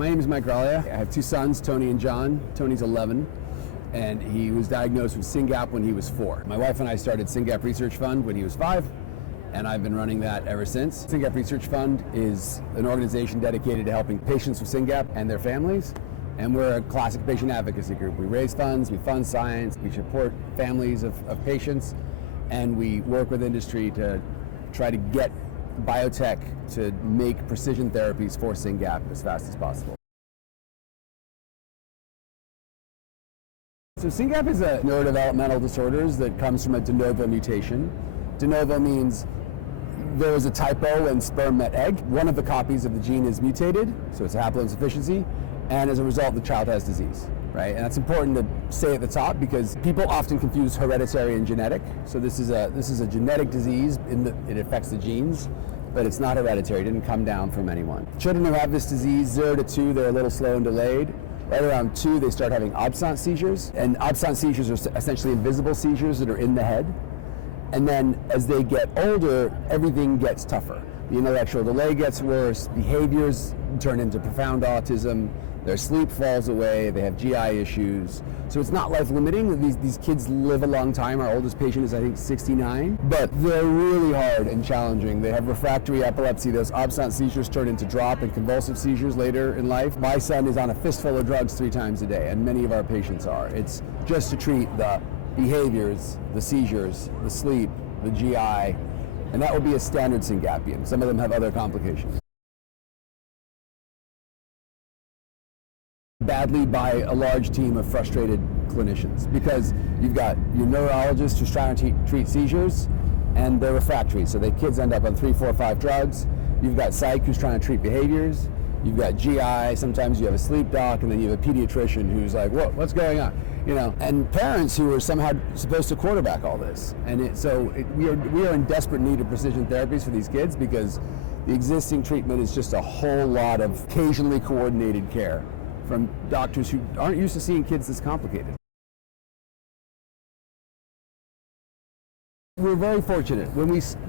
My name is Graglia. I have two sons, Tony and John. Tony's 11, and he was diagnosed with SYNGAP when he was 4. My wife and I started SYNGAP Research Fund when he was 5, and I've been running that ever since. SYNGAP Research Fund is an organization dedicated to helping patients with SYNGAP and their families, and we're a classic patient advocacy group. We raise funds, we fund science, we support families of patients, and we work with industry to try to get biotech to make precision therapies for SYNGAP as fast as possible. So SYNGAP is a neurodevelopmental disorders that comes from a de novo mutation. De novo means there was a typo when sperm met egg. One of the copies of the gene is mutated, so it's a haploinsufficiency, and as a result the child has disease, right? And that's important to say at the top because people often confuse hereditary and genetic. So this is a genetic disease it affects the genes, but it's not hereditary. It didn't come down from anyone. Children who have this disease, 0 to 2, they're a little slow and delayed. Right around 2, they start having absent seizures, and absent seizures are essentially invisible seizures that are in the head. And then as they get older, everything gets tougher. The intellectual delay gets worse, behaviors turn into profound autism, their sleep falls away, they have GI issues. So it's not life-limiting. These kids live a long time. Our oldest patient is, I think, 69. But they're really hard and challenging. They have refractory epilepsy. Those absent seizures turn into drop and convulsive seizures later in life. My son is on a fistful of drugs 3 times a day, and many of our patients are. It's just to treat the behaviors, the seizures, the sleep, the GI, and that would be a standard SYNGAPian. Some of them have other complications. Badly by a large team of frustrated clinicians because you've got your neurologist who's trying to treat seizures and they're refractory, so the kids end up on 3, 4, 5 drugs. You've got psych who's trying to treat behaviors. You've got GI, sometimes you have a sleep doc, and then you have a pediatrician who's like, what's going on? You know, and parents who are somehow supposed to quarterback all this. And we are in desperate need of precision therapies for these kids because the existing treatment is just a whole lot of occasionally coordinated care from doctors who aren't used to seeing kids this complicated. We're very fortunate.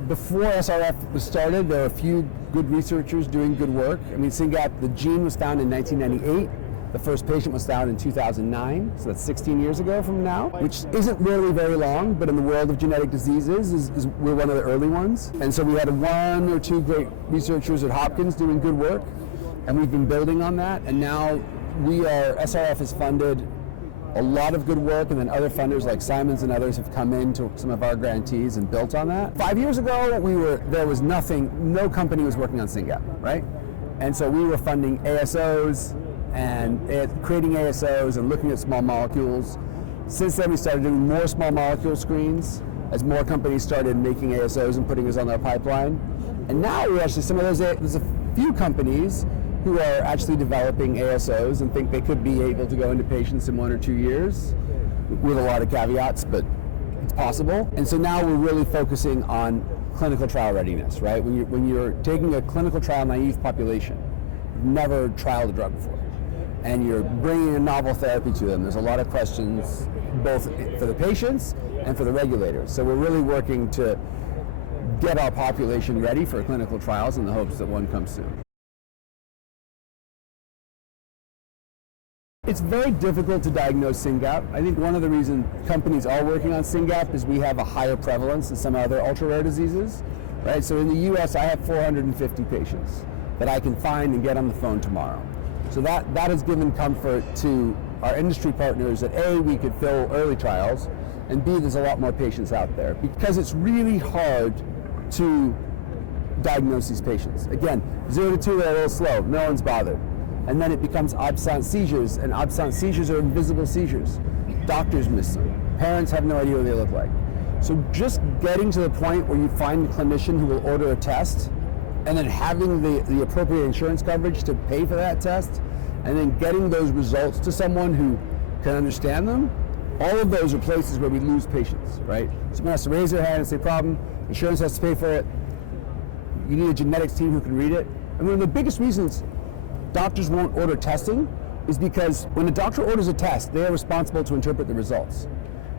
Before SRF was started, there were a few good researchers doing good work. I mean, SYNGAP, the gene was found in 1998. The first patient was found in 2009, so that's 16 years ago from now, which isn't really very long, but in the world of genetic diseases, we're one of the early ones. And so we had 1 or 2 great researchers at Hopkins doing good work, and we've been building on that, and now SRF has funded a lot of good work, and then other funders like Simons and others have come into some of our grantees and built on that. 5 years ago, there was nothing, no company was working on SYNGAP, right? And so we were funding ASOs and creating ASOs and looking at small molecules. Since then, we started doing more small molecule screens as more companies started making ASOs and putting us on their pipeline. And now we actually, there's a few companies who are actually developing ASOs and think they could be able to go into patients in 1 or 2 years, with a lot of caveats, but it's possible. And so now we're really focusing on clinical trial readiness, right? When you're taking a clinical trial naive population, never trialed a drug before, and you're bringing a novel therapy to them, there's a lot of questions, both for the patients and for the regulators. So we're really working to get our population ready for clinical trials in the hopes that one comes soon. It's very difficult to diagnose SYNGAP. I think one of the reasons companies are working on SYNGAP is we have a higher prevalence than some other ultra-rare diseases, right? So in the US, I have 450 patients that I can find and get on the phone tomorrow. So that has given comfort to our industry partners that A, we could fill early trials, and B, there's a lot more patients out there. Because it's really hard to diagnose these patients. Again, 0 to 2, they're a little slow, no one's bothered. And then it becomes absent seizures, and absent seizures are invisible seizures. Doctors miss them. Parents have no idea what they look like. So just getting to the point where you find a clinician who will order a test, and then having the appropriate insurance coverage to pay for that test, and then getting those results to someone who can understand them, all of those are places where we lose patients, right? Someone has to raise their hand and say, problem, insurance has to pay for it. You need a genetics team who can read it. And one of the biggest reasons doctors won't order testing is because when a doctor orders a test, they are responsible to interpret the results.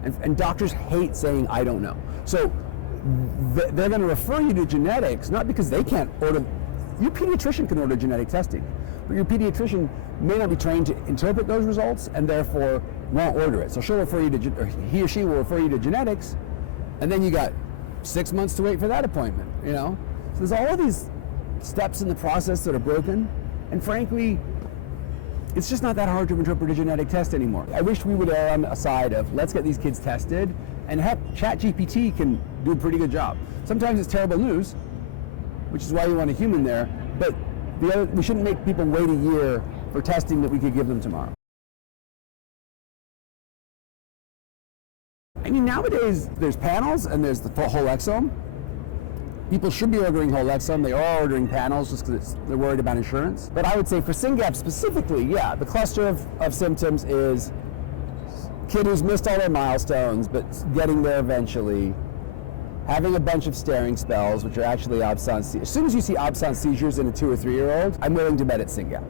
And doctors hate saying, I don't know. So they're going to refer you to genetics, not because they can't order, your pediatrician can order genetic testing, but your pediatrician may not be trained to interpret those results and therefore won't order it. So she'll refer you to, or he or she will refer you to genetics, and then you got 6 months to wait for that appointment, you know? So there's all of these steps in the process that are broken, and frankly, it's just not that hard to interpret a genetic test anymore. I wish we would err on a side of let's get these kids tested, and heck, ChatGPT can do a pretty good job. Sometimes it's terrible news, which is why you want a human there, but we shouldn't make people wait a year for testing that we could give them tomorrow. I mean, nowadays there's panels and there's the whole exome. People should be ordering whole exome. They are ordering panels just because they're worried about insurance. But I would say for SynGAP specifically, yeah, the cluster of symptoms is kid who's missed all their milestones but getting there eventually, having a bunch of staring spells, which are actually absence seizures. As soon as you see absence seizures in a 2 or 3 year old, I'm willing to bet it's SynGAP.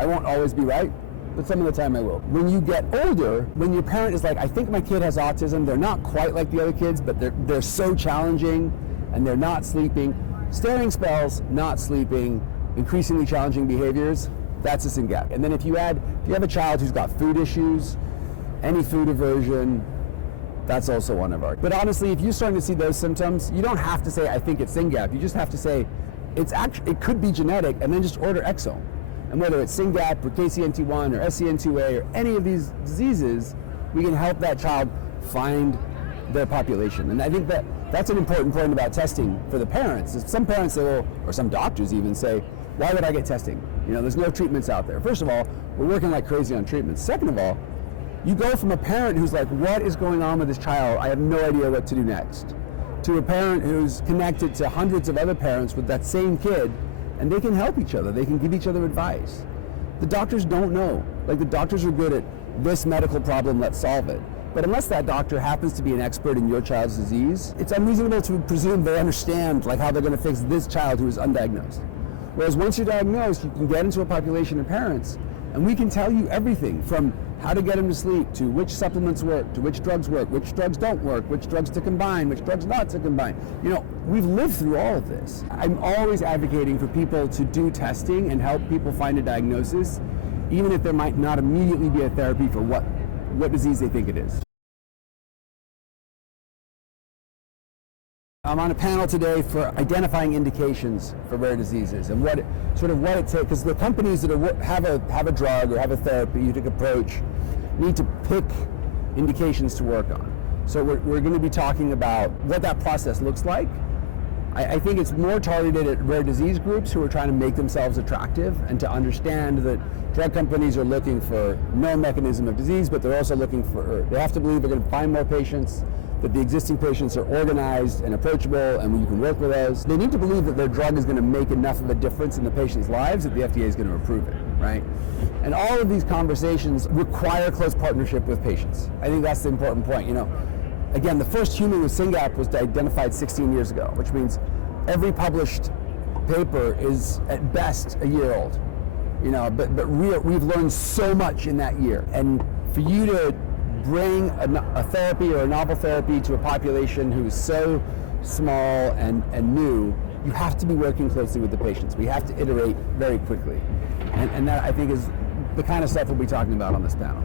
I won't always be right, but some of the time I will. When you get older, when your parent is like, I think my kid has autism, they're not quite like the other kids, but they're so challenging and they're not sleeping. Staring spells, not sleeping, increasingly challenging behaviors, that's a SynGAP. And then if you have a child who's got food issues, any food aversion, that's also one of ours. But honestly, if you're starting to see those symptoms, you don't have to say, I think it's SynGAP. You just have to say, it could be genetic, and then just order exome. And whether it's SynGAP or KCNT1 or SCN2A or any of these diseases, we can help that child find their population. And I think that's an important point about testing for the parents. Is some parents say, or some doctors even say, why would I get testing? You know, there's no treatments out there. First of all, we're working like crazy on treatments. Second of all, you go from a parent who's like, what is going on with this child? I have no idea what to do next, to a parent who's connected to hundreds of other parents with that same kid, and they can help each other. They can give each other advice. The doctors don't know. Like, the doctors are good at this medical problem, let's solve it. But unless that doctor happens to be an expert in your child's disease, it's unreasonable to presume they understand like how they're going to fix this child who is undiagnosed. Whereas once you're diagnosed, you can get into a population of parents, and we can tell you everything from how to get them to sleep, to which supplements work, to which drugs work, which drugs don't work, which drugs to combine, which drugs not to combine. You know, we've lived through all of this. I'm always advocating for people to do testing and help people find a diagnosis, even if there might not immediately be a therapy for what disease they think it is. I'm on a panel today for identifying indications for rare diseases and what it takes, because the companies that have a drug or have a therapeutic approach need to pick indications to work on. So we're going to be talking about what that process looks like. I think it's more targeted at rare disease groups who are trying to make themselves attractive and to understand that drug companies are looking for no mechanism of disease, but they're also looking for, they have to believe they're going to find more patients, that the existing patients are organized and approachable and you can work with those. They need to believe that their drug is going to make enough of a difference in the patient's lives that the FDA is going to approve it, right? And all of these conversations require close partnership with patients. I think that's the important point. You know, again, the first human with SynGAP was identified 16 years ago, which means every published paper is at best a year old. You know, but we've learned so much in that year. And for you to bring a therapy or a novel therapy to a population who is so small and new, you have to be working closely with the patients. We have to iterate very quickly. And that, I think, is the kind of stuff we'll be talking about on this panel.